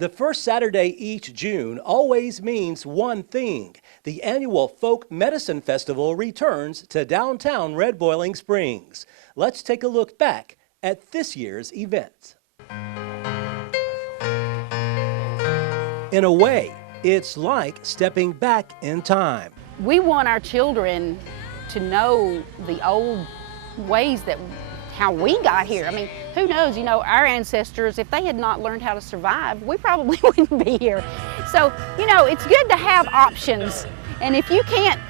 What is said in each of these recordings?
The first Saturday each June always means one thing. The annual Folk Medicine Festival returns to downtown Red Boiling Springs. Let's take a look back at this year's event. In a way, it's like stepping back in time. We want our children to know the old ways that how we got here. I mean, who knows, you know, our ancestors, if they had not learned how to survive, we probably wouldn't be here. So, you know, it's good to have options. And if you can't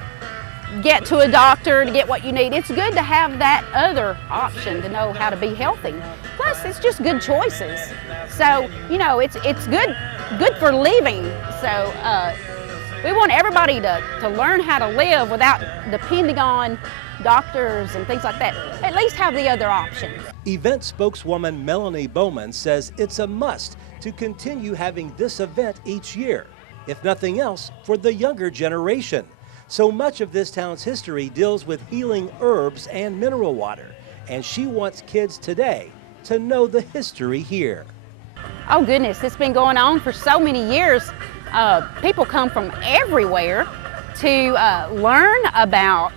get to a doctor to get what you need, it's good to have that other option to know how to be healthy. Plus, it's just good choices. So, you know, it's good for living. So, we want everybody to learn how to live without depending on doctors and things like that. At least have the other option. Event spokeswoman Melanie Bowman says it's a must to continue having this event each year, if nothing else for the younger generation. So much of this town's history deals with healing herbs and mineral water, and she wants kids today to know the history here. Oh goodness, it's been going on for so many years. People come from everywhere to learn about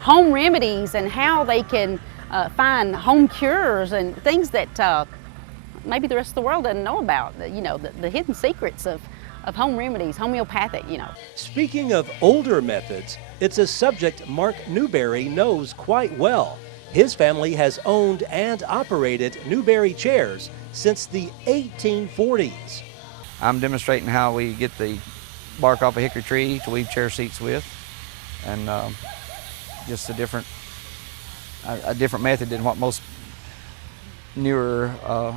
home remedies and how they can find home cures and things that maybe the rest of the world doesn't know about. You know, the hidden secrets of home remedies, homeopathic, you know. Speaking of older methods, it's a subject Mark Newberry knows quite well. His family has owned and operated Newberry chairs since the 1840s. I'm demonstrating how we get the bark off a hickory tree to weave chair seats with, and just a different method than what most newer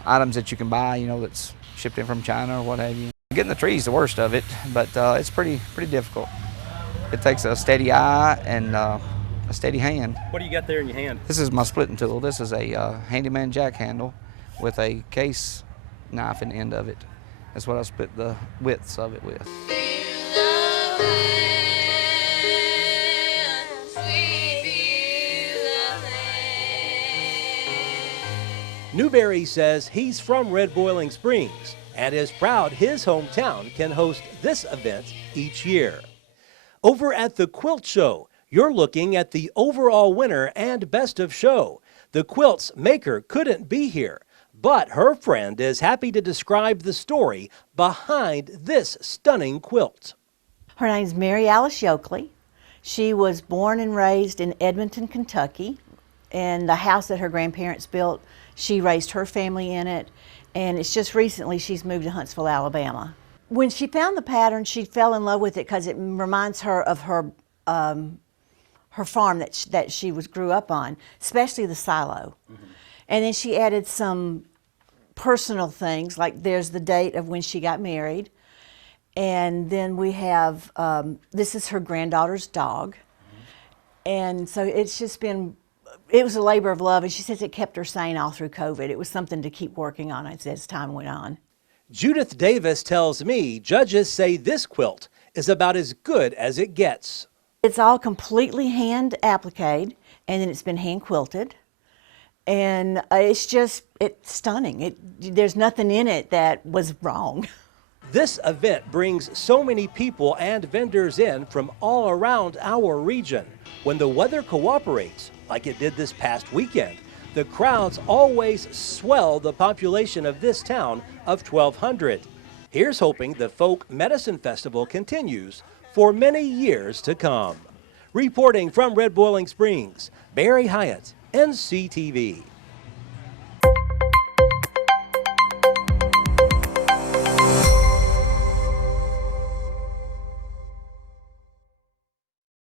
items that you can buy, you know, that's shipped in from China or what have you. Getting the tree is the worst of it, but it's pretty difficult. It takes a steady eye and a steady hand. What do you got there in your hand? This is my splitting tool. This is a handyman jack handle with a case knife in the end of it. That's what I split the widths of it with. Newberry says he's from Red Boiling Springs and is proud his hometown can host this event each year. Over at the Quilt Show, you're looking at the overall winner and best of show. The quilt's maker couldn't be here, but her friend is happy to describe the story behind this stunning quilt. Her name's Mary Alice Yoakley. She was born and raised in Edmonton, Kentucky. And the house that her grandparents built, she raised her family in it. And it's just recently she's moved to Huntsville, Alabama. When she found the pattern, she fell in love with it because it reminds her of her farm that she grew up on, especially the silo. Mm-hmm. And then she added some personal things, like there's the date of when she got married. And then we have, this is her granddaughter's dog. Mm-hmm. And so it's just been, it was a labor of love, and she says it kept her sane all through COVID. It was something to keep working on as time went on. Judith Davis tells me judges say this quilt is about as good as it gets. It's all completely hand appliqued, and then it's been hand quilted. And it's stunning. There's nothing in it that was wrong. This event brings so many people and vendors in from all around our region. When the weather cooperates, like it did this past weekend, the crowds always swell the population of this town of 1,200. Here's hoping the Folk Medicine Festival continues for many years to come. Reporting from Red Boiling Springs, Barry Hyatt, NCTV.